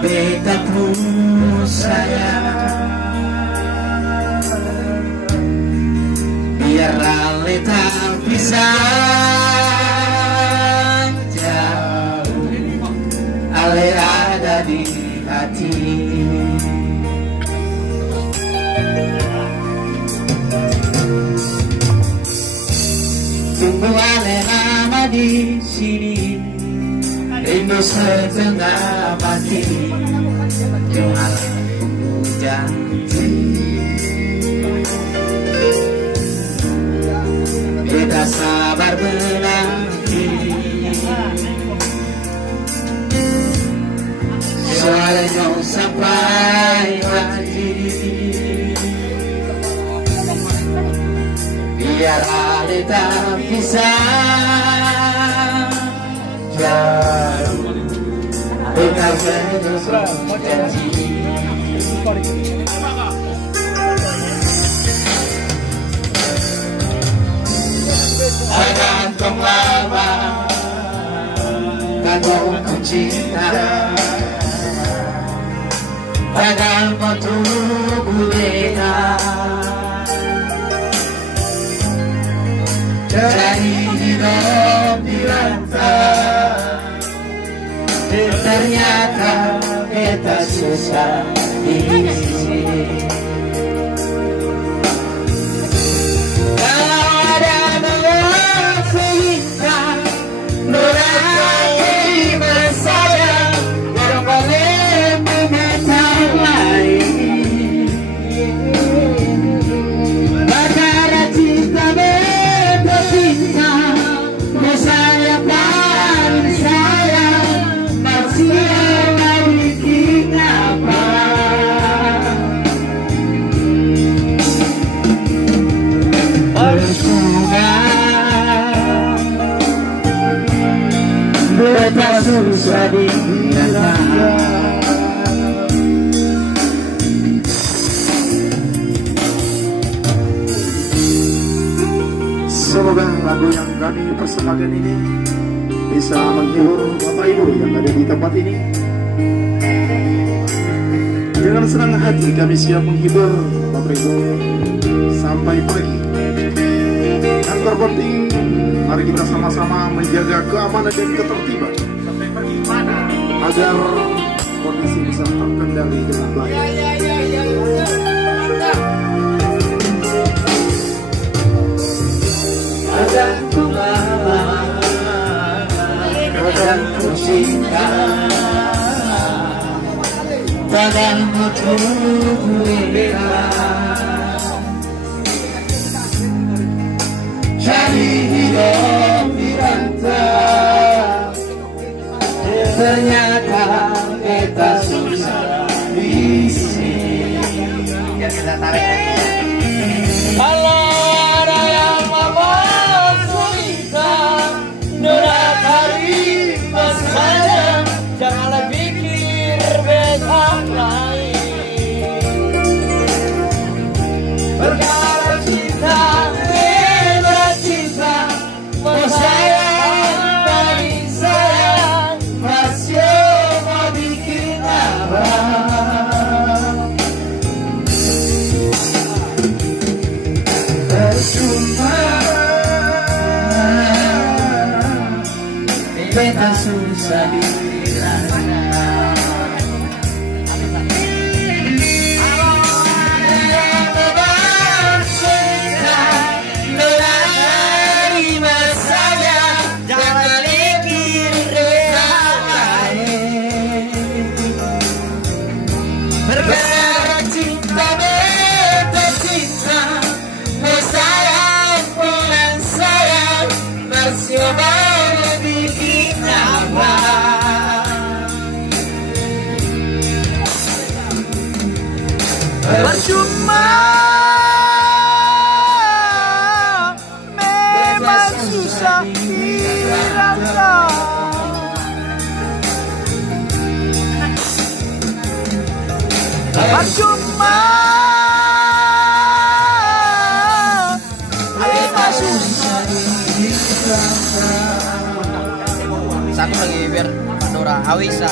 betapmu sayang, biarlah leta bisa jauh, ale ada di hati. Tunggu ale lama di sini, rindu setengah mati, jual janji. Kita sabar menanti, soalnya sampai hati. Biarlah kita bisa jauh, kita berjanji. Gantung lama, gantung cinta, padahal kau tunggu beta. Dari hidup di rantau, ternyata beta susah di sini. Beta susah dirasa. Semoga lagu yang kami persembahkan ini bisa menghibur Bapak Ibu yang ada di tempat ini. Dengan senang hati kami siap menghibur Bapak Ibu sampai pagi. Yang terpenting, mari kita sama-sama menjaga keamanan dan ketertiban sampai pagi agar kondisi bisa terkendali dengan baik. Gantung lama, gantung cinta, padahal kau tunggu beta. Jadi hidup di rantau, ternyata beta susah di sini. Kita tarik. Kalau ada yang mau cerita, nona terima saja, janganlah pikir beta lain. Perkara cinta, beta susah dirasa. Percuma, memang susah dirasa. Percuma, memang susah dirasa. Satu lagi biar Awisa.